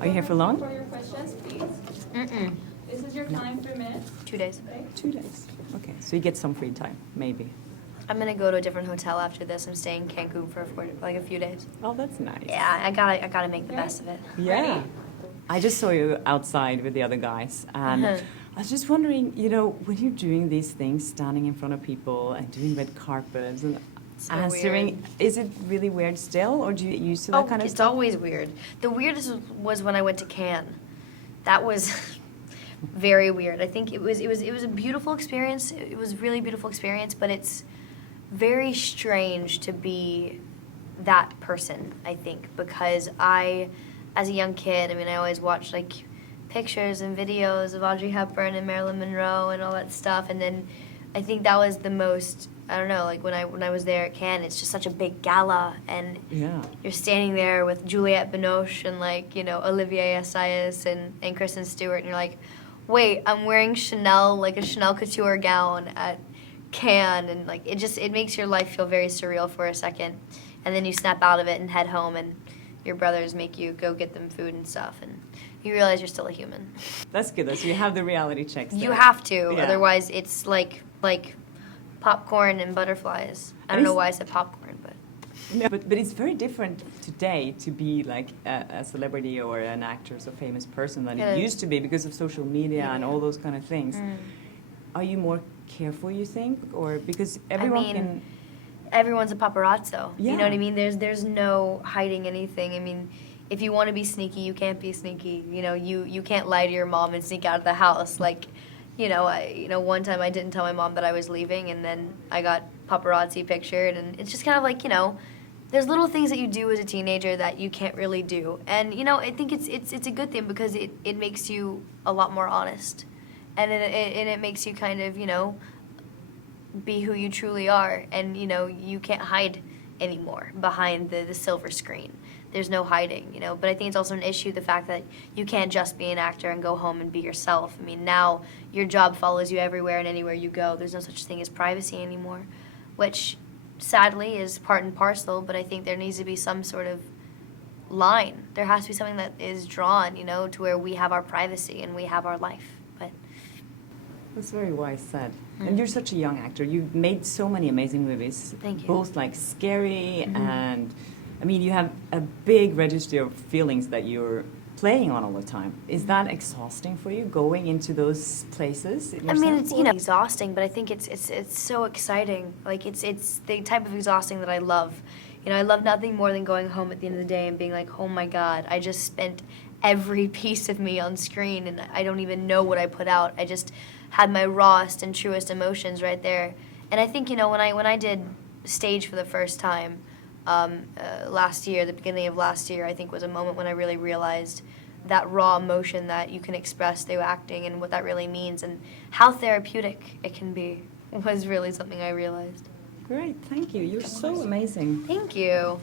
Are you here for long? For your questions, please. Mm-mm. This is your time, 3 minutes. 2 days. Okay. 2 days. Okay, so you get some free time, maybe. I'm gonna go to a different hotel after this. I'm staying in Cancun for like a few days. Oh, that's nice. Yeah, I gotta make the best of it. Yeah. I just saw you outside with the other guys, and I was just wondering, you know, when you're doing these things, standing in front of people and doing red carpets and So answering, weird. is it really weird still, or do you get used to that kind of It's stuff? always weird. The weirdest was when I went to Cannes. That was very weird. I think it was a beautiful experience. It was a really beautiful experience, but it's very strange to be that person, I think, because as a young kid, I mean, I always watched like pictures and videos of Audrey Hepburn and Marilyn Monroe and all that stuff, and then I think that was the most, I don't know, like when I was there at Cannes, it's just such a big gala, and Yeah. you're standing there with Juliette Binoche and like, you know, Olivier Assayas and Kristen Stewart, and you're like, wait, I'm wearing Chanel, like a Chanel couture gown at Cannes, and like it makes your life feel very surreal for a second, and then you snap out of it and head home, and your brothers make you go get them food and stuff, and you realize you're still a human. That's good. So you have the reality checks there. You have to, Yeah. otherwise it's like popcorn and butterflies. I don't know why I said popcorn, but No, but it's very different today to be like a celebrity or an actor, so famous person than it It is. used to be because of social media and all those kind of things. Are you more careful, you think, or because everyone mean, can? everyone's a paparazzo. You know Yeah. what I mean? There's no hiding anything. I mean, if you want to be sneaky, you can't be sneaky. You know, you can't lie to your mom and sneak out of the house. Like, one time I didn't tell my mom that I was leaving, and then I got paparazzi pictured, and it's just kind of like, there's little things that you do as a teenager that you can't really do. And, I think it's a good thing because it makes you a lot more honest. And it makes you kind of, be who you truly are. And, you can't hide anymore behind the silver screen. There's no hiding, But I think it's also an issue, the fact that you can't just be an actor and go home and be yourself. I mean, now your job follows you everywhere and anywhere you go. There's no such thing as privacy anymore, which sadly is part and parcel, but I think there needs to be some sort of line. There has to be something that is drawn, to where we have our privacy and we have our life. But That's very wise said. And you're such a young actor. You've made so many amazing movies. Thank you. Both like scary and, I mean, you have a big registry of feelings that you're playing on all the time. Is that exhausting for you, going into those places? I mean, it's exhausting, but I think it's so exciting. Like it's the type of exhausting that I love. I love nothing more than going home at the end of the day and being like, oh my God, I just spent every piece of me on screen, and I don't even know what I put out. I just had my rawest and truest emotions right there. And I think when I did stage for the first time last year, the beginning of last year, I think was a moment when I really realized that raw emotion that you can express through acting and what that really means and how therapeutic it can be was really something I realized. Great, thank you. You're so amazing. Thank you.